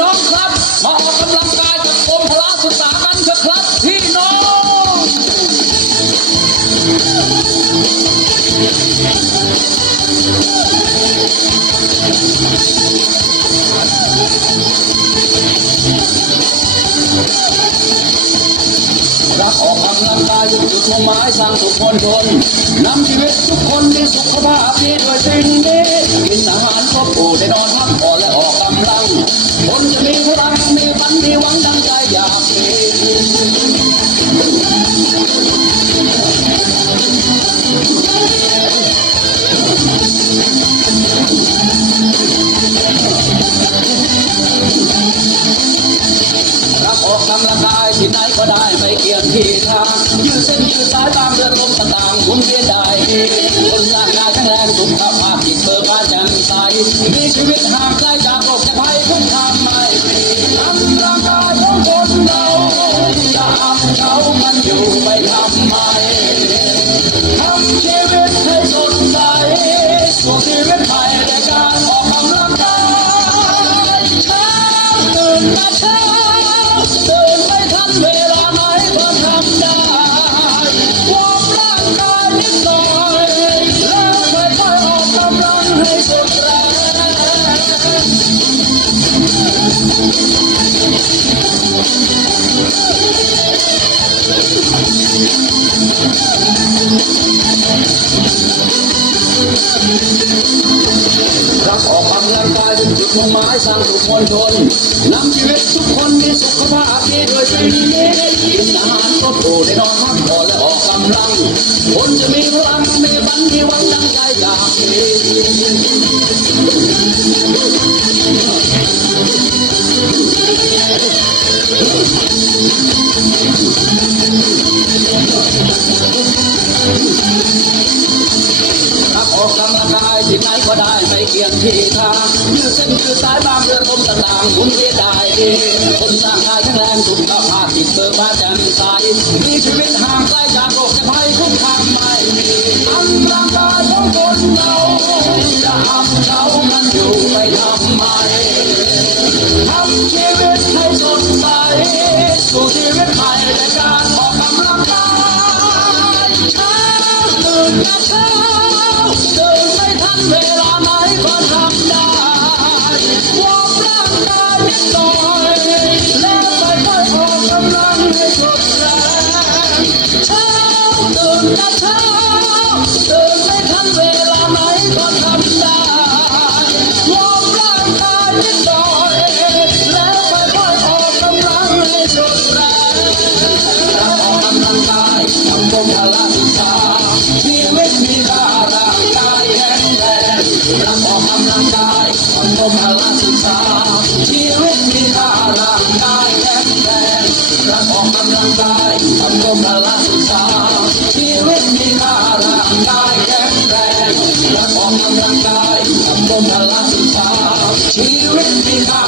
น้องครับมาออกกำลังกายกับกรมพละศึกษากันเถอะครับพี่น้องรักออกกำลังกายอยู่จุดมุ่งหมายสร้างสุขมวลชนนำชีวิตทุกคนมีสุขภาพดีด้วยสิ่งนี้กินอาหารครบคู่ได้นอนพักผ่อนและออกกำลังคนจะมีพลังมีฝันมีหวังดังใจอยากมีรักออกกำลังกายที่ไหนก็ได้ไม่เกี่ยงที่ทางยืดเส้นยืดสายตามเดินลมต่างๆหมุนเวียนได้คนร่างกายแข็งแรงสุขภาพจิตเบิกบานแจ่มใสมีชีวิตห่างไกลจากโรคจะภัยทุกทางไม่มีกำลังกายของคนเราจะเอาเขามันอยู่ไปทำไมทำชีวิตให้สดใสสู่ชีวิตใหม่ในการออกกำลังกายเช้าตื่นมาเช้าตื่นไม่ทันเวลาไหนก็ทำได้วอร์มร่างกายนิดหน่อยแล้วค่อยๆออกกำลังให้สุดแรงรักออกกำลังกายเป็นจุดมุ่งหมายสร้างสุขมวลชนนำชีวิตทุกคนมีสุขภาพดีด้วยสิ่งนี้กินอาหารครบคู่ได้นอนพักผ่อนและออกกำลังคนจะมีพลังมีฝันมีหวังดังใจอยากมีรักออกกำลังกายที่ไหนก็ได้ไม่เกี่ยงที่ทางยืดเส้นยืดสายบางเรือลมต่างๆหมุนเวียนได้คนร่างกายแข็งแรงสุขภาพจิตเบิกบานแจ่มใสมีชีวิตห่างไกลจากโรคจะภัยทุกทางไม่มีกำลังกายของคนเราจะทำเขามันอยู่ไปทำไมทำชีวิตให้สดใสสู่ชีวิตใหม่ในการออกกำลังกายเช้าตื่นมาเช้าตื่นไม่ทันเวลาไหนก็ทำได้วอร์มร่างกายนิดหน่อยแล้วค่อยๆออกกำลังให้สุดแรงเช้าตื่นมาเช้าตื่นไม่ทันเวลาไหนก็ทำได้วอร์มร่างกายนิดหน่อยแล้วค่อยๆออกกำลังให้สุดแรงออกกำลังกายกับกรมพละศึกษาชีวิตมีค่าร่างกายแข็งแรงรักออกกำลังกายกับกรมพละศึกษาชีวิตมีค่าร่างกายแข็งแรงรักออกกำลังกายกับกรมพละศึกษาชีวิตมีค่าร่างกายแข็งแรงรักออกกำลังกายกับกรมพละศึกษาชีวิตมีค่า